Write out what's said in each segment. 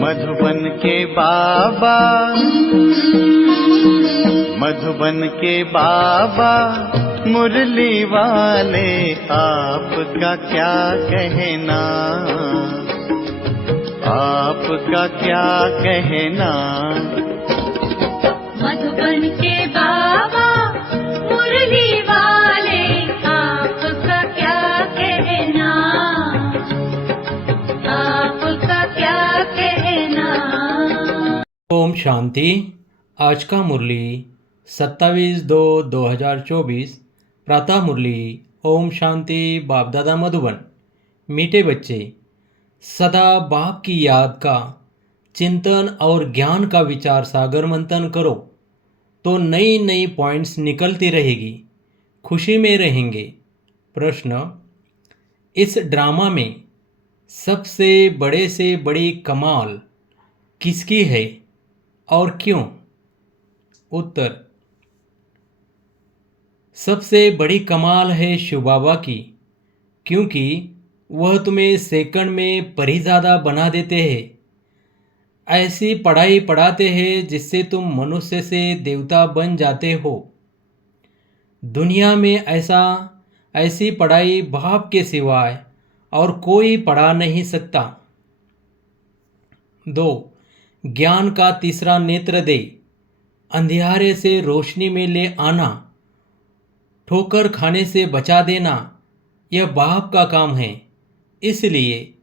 मधुबन के बाबा, मधुबन के बाबा मुरली वाले, आपका क्या कहना, आपका क्या कहना। मधुबन के बाबा मुरली वाले, आपका क्या कहना, आपका क्या कहना। ओम शांति। आज का मुरली 27/2/2024 प्रातः मुरली। ओम शांति। बाप दादा मधुबन। मीठे बच्चे, सदा बाप की याद का चिंतन और ज्ञान का विचार सागर मंथन करो तो नई नई पॉइंट्स निकलती रहेगी, खुशी में रहेंगे। प्रश्न, इस ड्रामा में सबसे बड़े से बड़ी कमाल किसकी है और क्यों? उत्तर, सबसे बड़ी कमाल है शिव बाबा की, क्योंकि वह तुम्हें सेकंड में परिज़ादा बना देते हैं। ऐसी पढ़ाई पढ़ाते हैं जिससे तुम मनुष्य से देवता बन जाते हो। दुनिया में ऐसी पढ़ाई बाप के सिवाय और कोई पढ़ा नहीं सकता। 2. ज्ञान का तीसरा नेत्र दे, अंधियारे से रोशनी में ले आना, ठोकर खाने से बचा देना, यह बाप का काम है। इसलिए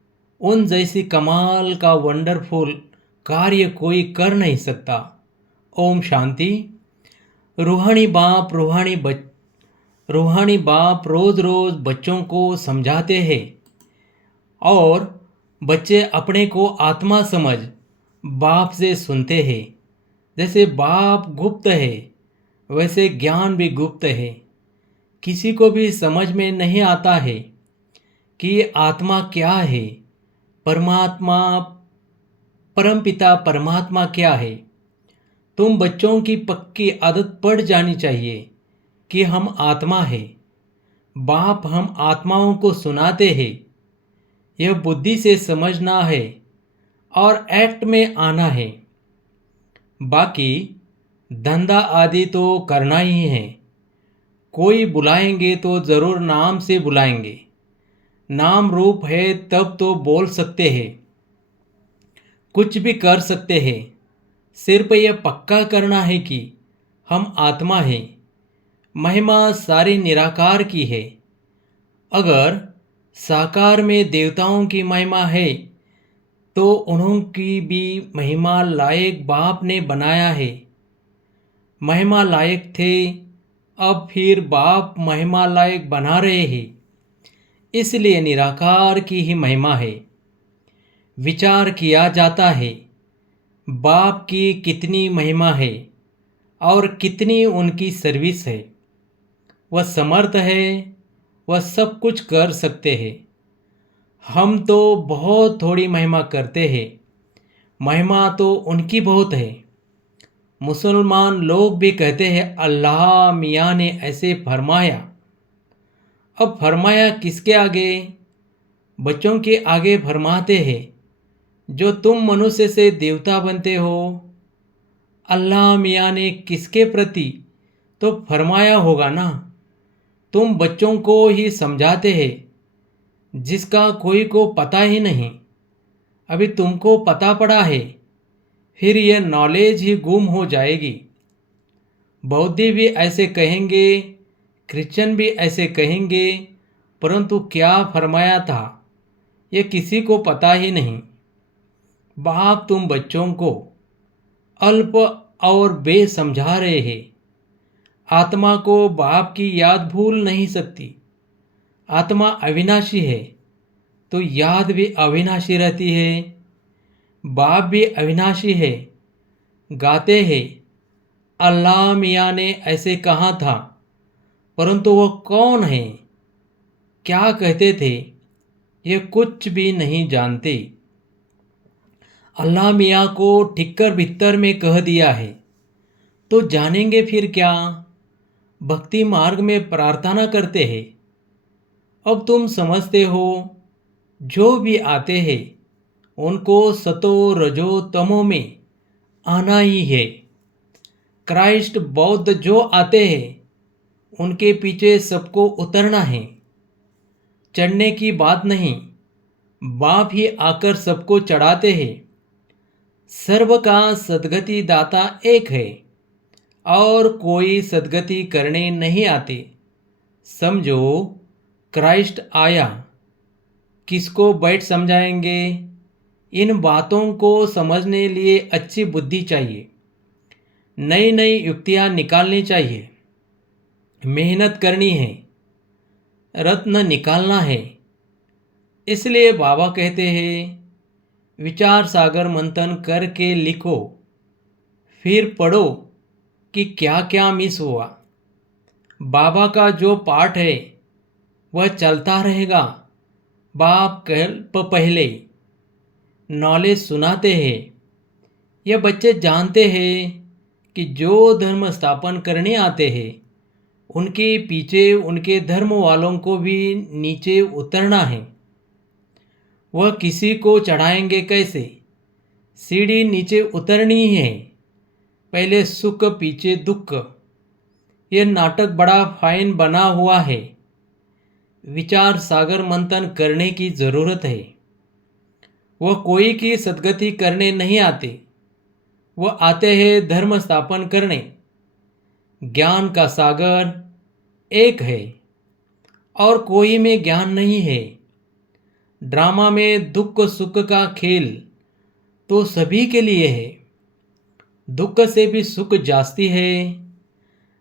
उन जैसी कमाल का वंडरफुल कार्य कोई कर नहीं सकता। ओम शांति। रूहानी बाप रोज़ रोज़ बच्चों को समझाते हैं और बच्चे अपने को आत्मा समझ बाप से सुनते हैं। जैसे बाप गुप्त है वैसे ज्ञान भी गुप्त है। किसी को भी समझ में नहीं आता है कि आत्मा क्या है, परमात्मा, परमपिता परमात्मा क्या है। तुम बच्चों की पक्की आदत पड़ जानी चाहिए कि हम आत्मा है। बाप हम आत्माओं को सुनाते हैं। यह बुद्धि से समझना है और एक्ट में आना है। बाकी धंधा आदि तो करना ही है। कोई बुलाएंगे तो ज़रूर नाम से बुलाएंगे। नाम रूप है तब तो बोल सकते हैं, कुछ भी कर सकते हैं। सिर्फ यह पक्का करना है कि हम आत्मा हैं। महिमा सारी निराकार की है। अगर साकार में देवताओं की महिमा है तो उन्हों की भी महिमा लायक बाप ने बनाया है। महिमा लायक थे, अब फिर बाप महिमा लायक बना रहे हैं। इसलिए निराकार की ही महिमा है। विचार किया जाता है बाप की कितनी महिमा है और कितनी उनकी सर्विस है। वह समर्थ है, वह सब कुछ कर सकते हैं। हम तो बहुत थोड़ी महिमा करते हैं, महिमा तो उनकी बहुत है। मुसलमान लोग भी कहते हैं अल्लाह मियाँ ने ऐसे फरमाया। अब फरमाया किसके आगे? बच्चों के आगे फरमाते हैं जो तुम मनुष्य से देवता बनते हो। अल्लाह मियाँ ने किसके प्रति तो फरमाया होगा ना। तुम बच्चों को ही समझाते हैं जिसका कोई को पता ही नहीं। अभी तुमको पता पड़ा है, फिर यह नॉलेज ही गुम हो जाएगी। बौद्धी भी ऐसे कहेंगे, क्रिश्चियन भी ऐसे कहेंगे, परंतु क्या फरमाया था यह किसी को पता ही नहीं। बाप तुम बच्चों को अल्प और बे समझा रहे हैं। आत्मा को बाप की याद भूल नहीं सकती। आत्मा अविनाशी है तो याद भी अविनाशी रहती है। बाप भी अविनाशी है। गाते हैं अल्लाह मियाँ ने ऐसे कहा था, परंतु वह कौन है, क्या कहते थे, ये कुछ भी नहीं जानते। अल्लाह मियाँ को ठिक्कर भित्तर में कह दिया है तो जानेंगे फिर क्या। भक्ति मार्ग में प्रार्थना करते हैं। अब तुम समझते हो जो भी आते हैं उनको सतो रजो तमो में आना ही है। क्राइस्ट बौद्ध जो आते हैं उनके पीछे सबको उतरना है। चढ़ने की बात नहीं, बाप ही आकर सबको चढ़ाते हैं। सर्व का सद्गति दाता एक है और कोई सद्गति करने नहीं आते। समझो, क्राइस्ट आया, किसको बैठ समझाएंगे? इन बातों को समझने लिए अच्छी बुद्धि चाहिए, नई नई युक्तियाँ निकालनी चाहिए, मेहनत करनी है, रत्न निकालना है। इसलिए बाबा कहते हैं, विचार सागर मंथन करके लिखो, फिर पढ़ो कि क्या क्या मिस हुआ। बाबा का जो पाठ है वह चलता रहेगा। बाप कल्प पहले नॉलेज सुनाते हैं। यह बच्चे जानते हैं कि जो धर्म स्थापन करने आते हैं उनके पीछे उनके धर्म वालों को भी नीचे उतरना है। वह किसी को चढ़ाएंगे कैसे? सीढ़ी नीचे उतरनी है, पहले सुख पीछे दुख। यह नाटक बड़ा फाइन बना हुआ है। विचार सागर मंथन करने की ज़रूरत है। वह कोई की सद्गति करने नहीं आते, वह आते हैं धर्म स्थापन करने। ज्ञान का सागर एक है और कोई में ज्ञान नहीं है। ड्रामा में दुख सुख का खेल तो सभी के लिए है। दुख से भी सुख जास्ती है।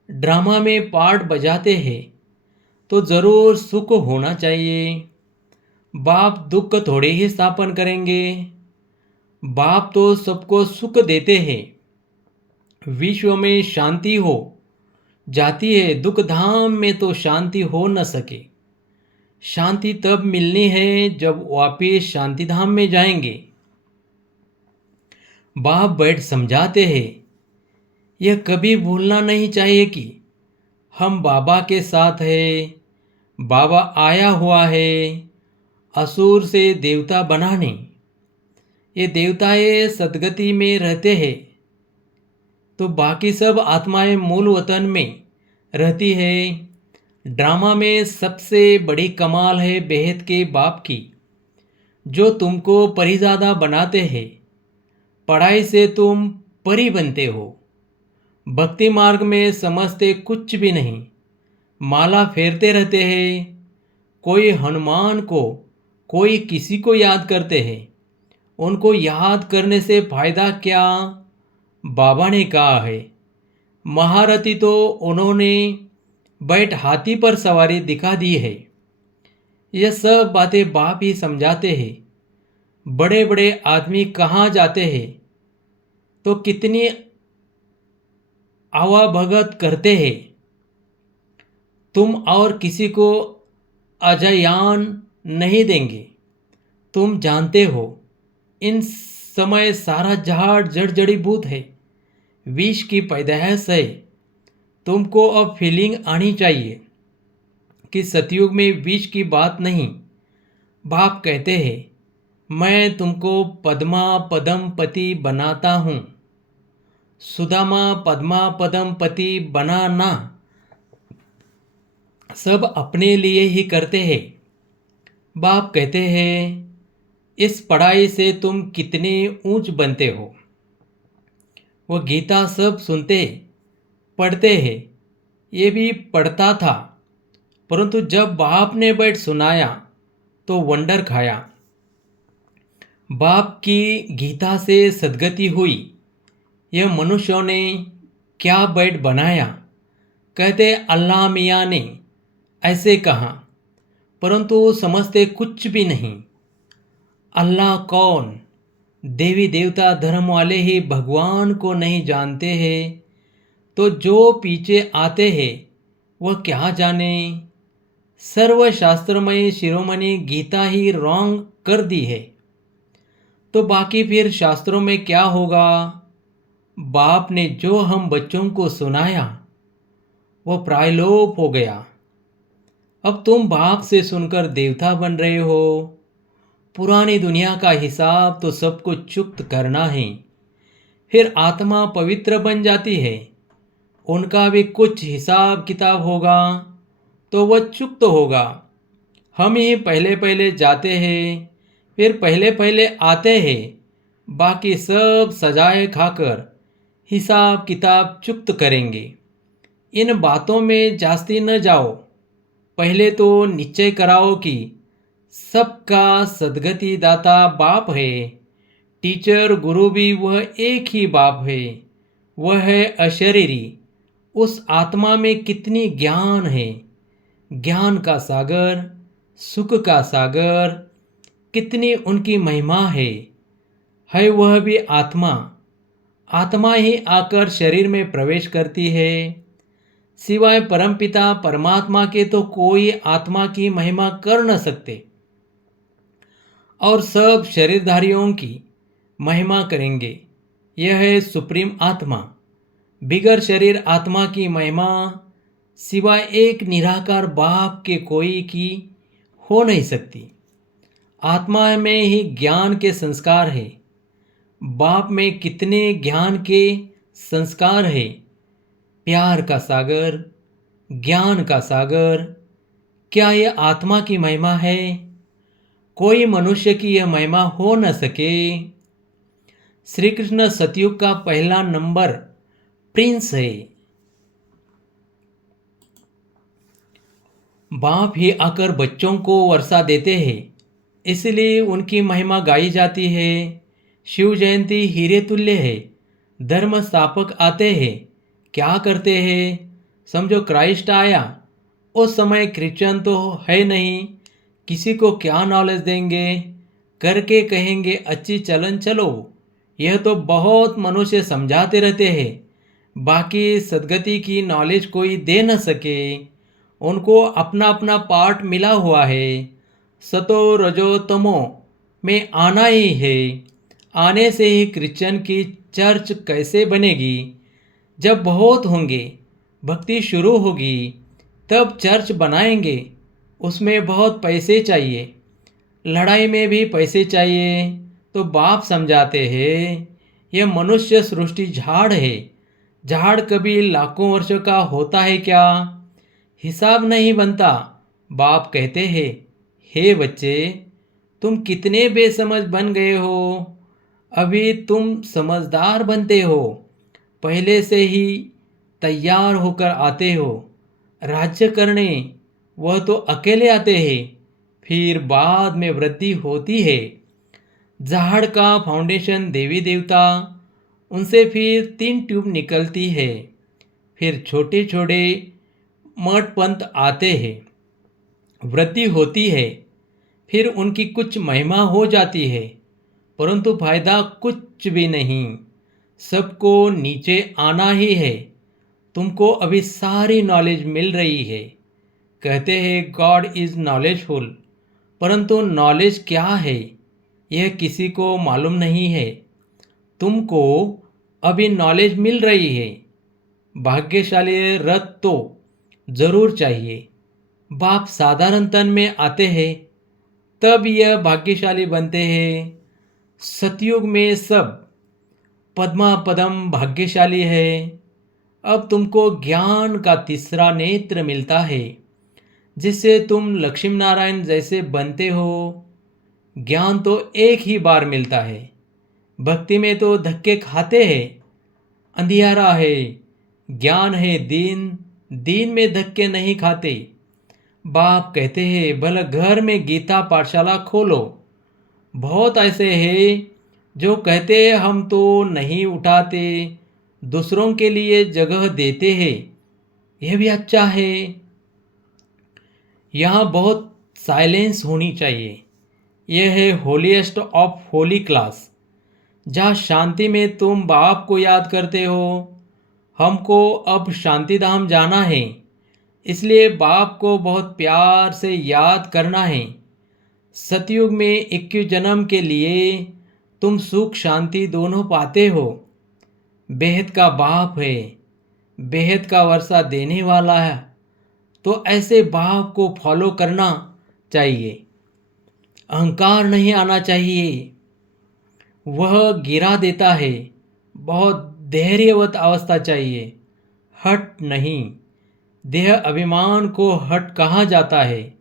ड्रामा में पार्ट बजाते हैं तो ज़रूर सुख होना चाहिए। बाप दुख थोड़े ही स्थापन करेंगे। बाप तो सबको सुख देते हैं। विश्व में शांति हो जाती है, दुख धाम में तो शांति हो न सके। शांति तब मिलनी है जब वापिस शांति धाम में जाएंगे। बाप बैठ समझाते हैं, यह कभी भूलना नहीं चाहिए कि हम बाबा के साथ हैं। बाबा आया हुआ है असुर से देवता बनाने। ये देवताएं सदगति में रहते हैं तो बाकी सब आत्माएं मूल वतन में रहती है। ड्रामा में सबसे बड़ी कमाल है बेहद के बाप की, जो तुमको परिज़ादा बनाते हैं। पढ़ाई से तुम परी बनते हो। भक्ति मार्ग में समझते कुछ भी नहीं, माला फेरते रहते हैं। कोई हनुमान को, कोई किसी को याद करते हैं। उनको याद करने से फायदा क्या? बाबा ने कहा है, महारथी तो उन्होंने बैठ हाथी पर सवारी दिखा दी है। यह सब बातें बाप ही समझाते हैं। बड़े बड़े आदमी कहाँ जाते हैं तो कितनी आवाभगत करते हैं। तुम और किसी को अजयान नहीं देंगे। तुम जानते हो इन समय सारा झाड़ जड़ जड़ीभूत है, विष की पैदाइश है। तुमको अब फीलिंग आनी चाहिए कि सतयुग में विष की बात नहीं। बाप कहते हैं, मैं तुमको पद्मा पदम पति बनाता हूँ। सुदामा पद्मा पदम पति बनाना सब अपने लिए ही करते हैं। बाप कहते हैं, इस पढ़ाई से तुम कितने ऊंच बनते हो। वो गीता सब सुनते पढ़ते हैं। ये भी पढ़ता था, परंतु जब बाप ने बैठ सुनाया तो वंडर खाया। बाप की गीता से सद्गति हुई। यह मनुष्यों ने क्या बैठ बनाया। कहते अल्लाह मियाँ ने ऐसे कहा, परंतु समझते कुछ भी नहीं। अल्लाह कौन? देवी देवता धर्म वाले ही भगवान को नहीं जानते हैं तो जो पीछे आते हैं वह क्या जाने। सर्वशास्त्रमय शिरोमणि गीता ही रॉन्ग कर दी है तो बाकी फिर शास्त्रों में क्या होगा? बाप ने जो हम बच्चों को सुनाया वो प्रायलोप हो गया। अब तुम बाप से सुनकर देवता बन रहे हो पुरानी दुनिया का हिसाब तो सबको चुक्त करना है। फिर आत्मा पवित्र बन जाती है, उनका भी कुछ हिसाब किताब होगा, तो वह चुक्त होगा। हम ही पहले पहले जाते हैं, फिर पहले पहले आते हैं, बाकी सब सजाए खाकर हिसाब किताब चुक्त करेंगे। इन बातों में जास्ती न जाओ, पहले तो निश्चय कराओ कि सबका सद्गति दाता बाप है। टीचर गुरु भी वह एक ही बाप है, वह है अशरीरी। उस आत्मा में कितनी ज्ञान है, ज्ञान का सागर, सुख का सागर, कितनी उनकी महिमा है वह भी आत्मा। आत्मा ही आकर शरीर में प्रवेश करती है। सिवाय परमपिता परमात्मा के तो कोई आत्मा की महिमा कर न सकते, और सब शरीरधारियों की महिमा करेंगे। यह है सुप्रीम आत्मा। बिगर शरीर आत्मा की महिमा सिवाय एक निराकार बाप के कोई की हो नहीं सकती। आत्मा में ही ज्ञान के संस्कार है, बाप में कितने ज्ञान के संस्कार है। प्यार का सागर, ज्ञान का सागर, क्या यह आत्मा की महिमा है? कोई मनुष्य की यह महिमा हो न सके। श्री कृष्ण सतयुग का पहला नंबर प्रिंस है। बाप ही आकर बच्चों को वर्षा देते हैं, इसलिए उनकी महिमा गाई जाती है। शिव जयंती हीरे तुल्य है। धर्म स्थापक आते हैं, क्या करते हैं? समझो क्राइस्ट आया, उस समय क्रिश्चियन तो है नहीं, किसी को क्या नॉलेज देंगे? करके कहेंगे अच्छी चलन चलो। यह तो बहुत मनुष्य समझाते रहते हैं, बाकी सद्गति की नॉलेज कोई दे न सके। उनको अपना अपना पार्ट मिला हुआ है। सतो रजो तमो में आना ही है। आने से ही क्रिश्चियन की चर्च कैसे बनेगी? जब बहुत होंगे, भक्ति शुरू होगी, तब चर्च बनाएंगे। उसमें बहुत पैसे चाहिए, लड़ाई में भी पैसे चाहिए। तो बाप समझाते हैं यह मनुष्य सृष्टि झाड़ है। झाड़ कभी लाखों वर्षों का होता है क्या? हिसाब नहीं बनता। बाप कहते हैं, हे बच्चे, तुम कितने बेसमझ बन गए हो। अभी तुम समझदार बनते हो, पहले से ही तैयार होकर आते हो राज्य करने। वह तो अकेले आते हैं, फिर बाद में वृद्धि होती है। झाड़ का फाउंडेशन देवी देवता, उनसे फिर 3 ट्यूब निकलती है। फिर छोटे छोटे मठ पंथ आते हैं, वृद्धि होती है, फिर उनकी कुछ महिमा हो जाती है, परंतु फायदा कुछ भी नहीं। सबको नीचे आना ही है। तुमको अभी सारी नॉलेज मिल रही है। कहते हैं गॉड इज़ नॉलेजफुल, परंतु नॉलेज क्या है यह किसी को मालूम नहीं है। तुमको अभी नॉलेज मिल रही है। भाग्यशाली रथ तो जरूर चाहिए। बाप साधारण तन में आते हैं, तब यह भाग्यशाली बनते हैं। सतयुग में सब पद्मा पदम भाग्यशाली है। अब तुमको ज्ञान का तीसरा नेत्र मिलता है, जिससे तुम लक्ष्मी नारायण जैसे बनते हो। ज्ञान तो एक ही बार मिलता है। भक्ति में तो धक्के खाते हैं। अंधियारा है, ज्ञान है दीन, दीन में धक्के नहीं खाते। बाप कहते हैं भला घर में गीता पाठशाला खोलो। बहुत ऐसे हैं जो कहते हैं हम तो नहीं उठाते, दूसरों के लिए जगह देते हैं। यह भी अच्छा है। यहाँ बहुत साइलेंस होनी चाहिए। यह है होलीएस्ट ऑफ होली क्लास, जहाँ शांति में तुम बाप को याद करते हो। हमको अब शांति धाम जाना है, इसलिए बाप को बहुत प्यार से याद करना है। सतयुग में 21 जन्म के लिए तुम सुख शांति दोनों पाते हो। बेहद का बाप है, बेहद का वर्षा देने वाला है, तो ऐसे बाप को फॉलो करना चाहिए। अहंकार नहीं आना चाहिए, वह गिरा देता है। बहुत धैर्यवत अवस्था चाहिए, हट नहीं। देह अभिमान को हट कहा जाता है।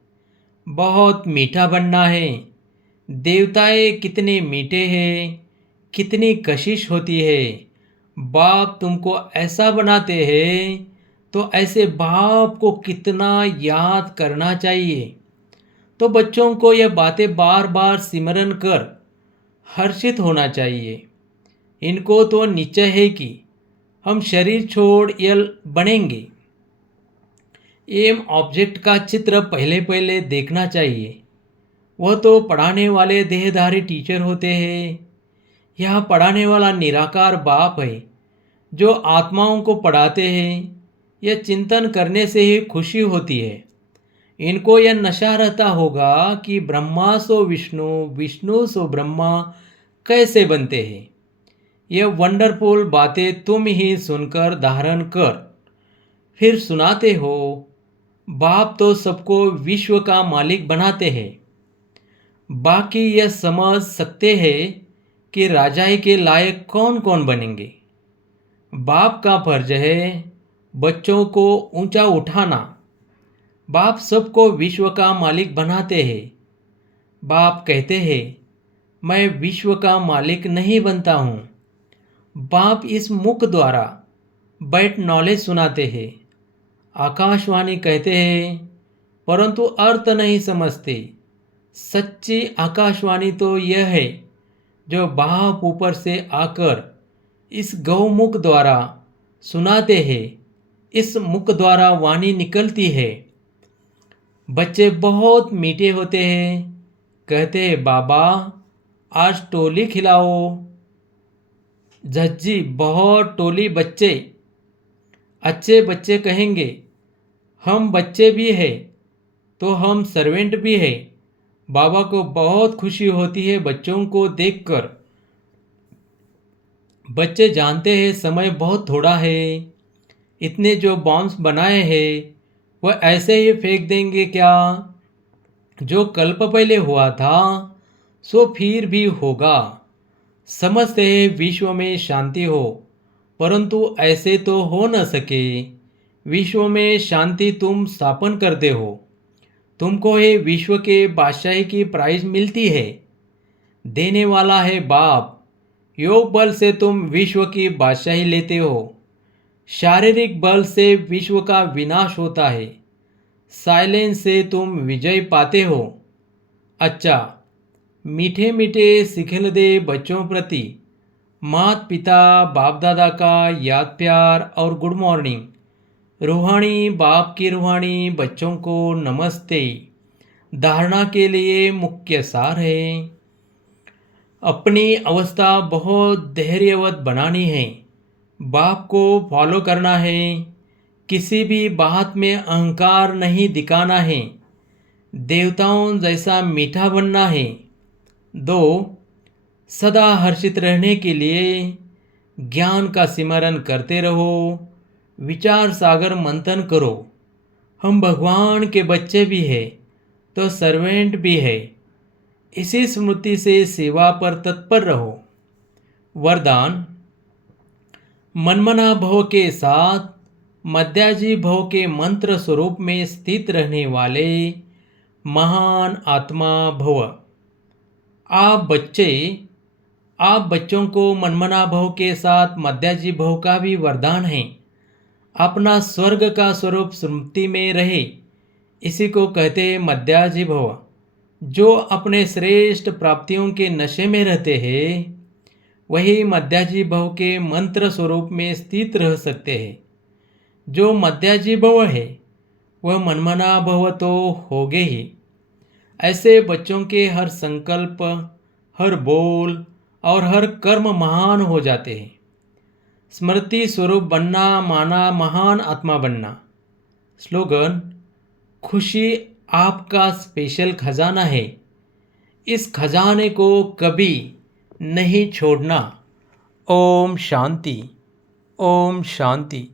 बहुत मीठा बनना है। देवताएं कितने मीठे हैं, कितनी कशिश होती है। बाप तुमको ऐसा बनाते हैं तो ऐसे बाप को कितना याद करना चाहिए। तो बच्चों को यह बातें बार बार सिमरन कर हर्षित होना चाहिए। इनको तो निश्चय है कि हम शरीर छोड़ यल बनेंगे। एम ऑब्जेक्ट का चित्र पहले पहले देखना चाहिए। वह तो पढ़ाने वाले देहधारी टीचर होते हैं। यह पढ़ाने वाला निराकार बाप है जो आत्माओं को पढ़ाते हैं। यह चिंतन करने से ही खुशी होती है। इनको यह नशा रहता होगा कि ब्रह्मा सो विष्णु, विष्णु सो ब्रह्मा कैसे बनते हैं। यह वंडरफुल बातें तुम ही सुनकर धारण कर फिर सुनाते हो। बाप तो सबको विश्व का मालिक बनाते हैं। बाकी यह समझ सकते हैं कि राजाई के लायक कौन कौन बनेंगे। बाप का फर्ज है बच्चों को ऊंचा उठाना। बाप सबको विश्व का मालिक बनाते हैं। बाप कहते हैं मैं विश्व का मालिक नहीं बनता हूँ। बाप इस मुख द्वारा बैठ नॉलेज सुनाते हैं। आकाशवाणी कहते हैं परंतु अर्थ नहीं समझते। सच्ची आकाशवाणी तो यह है जो बाप ऊपर से आकर इस गौमुख द्वारा सुनाते हैं। इस मुख द्वारा वाणी निकलती है। बच्चे बहुत मीठे होते हैं। कहते हैं बाबा आज टोली खिलाओ। झज्जी बहुत टोली बच्चे। अच्छे बच्चे कहेंगे हम बच्चे भी हैं तो हम सर्वेंट भी हैं। बाबा को बहुत खुशी होती है बच्चों को देखकर। बच्चे जानते हैं समय बहुत थोड़ा है। इतने जो बॉम्ब्स बनाए हैं वह ऐसे ही फेंक देंगे क्या। जो कल्प पहले हुआ था सो फिर भी होगा। समझते हैं विश्व में शांति हो परंतु ऐसे तो हो न सके। विश्व में शांति तुम स्थापन करते हो। तुमको ये विश्व के बादशाही की प्राइज मिलती है। देने वाला है बाप। योग बल से तुम विश्व की बादशाही लेते हो। शारीरिक बल से विश्व का विनाश होता है। साइलेंस से तुम विजय पाते हो। अच्छा मीठे मीठे सिखलदे बच्चों प्रति माता पिता बाप दादा का याद प्यार और गुड मॉर्निंग। रूहानी बाप की रूहानी बच्चों को नमस्ते। धारणा के लिए मुख्य सार है अपनी अवस्था बहुत धैर्यवत बनानी है। बाप को फॉलो करना है। किसी भी बात में अहंकार नहीं दिखाना है। देवताओं जैसा मीठा बनना है। 2 सदा हर्षित रहने के लिए ज्ञान का सिमरन करते रहो। विचार सागर मंथन करो। हम भगवान के बच्चे भी हैं तो सर्वेंट भी है। इसी स्मृति से सेवा पर तत्पर रहो। वरदान मनमना भव के साथ मध्याजी भव के मंत्र स्वरूप में स्थित रहने वाले महान आत्मा भव। आप बच्चों को मनमना भव के साथ मध्याजी भव का भी वरदान है। अपना स्वर्ग का स्वरूप स्मृति में रहे, इसी को कहते हैं मध्याजी भव। जो अपने श्रेष्ठ प्राप्तियों के नशे में रहते हैं वही मध्याजी भव के मंत्र स्वरूप में स्थित रह सकते हैं। जो मध्याजी भव है वह मनमना भव तो होगे ही। ऐसे बच्चों के हर संकल्प, हर बोल और हर कर्म महान हो जाते हैं। स्मृति स्वरूप बनना माना महान आत्मा बनना। स्लोगन खुशी आपका स्पेशल खजाना है। इस खजाने को कभी नहीं छोड़ना। ओम शांति, ओम शांति।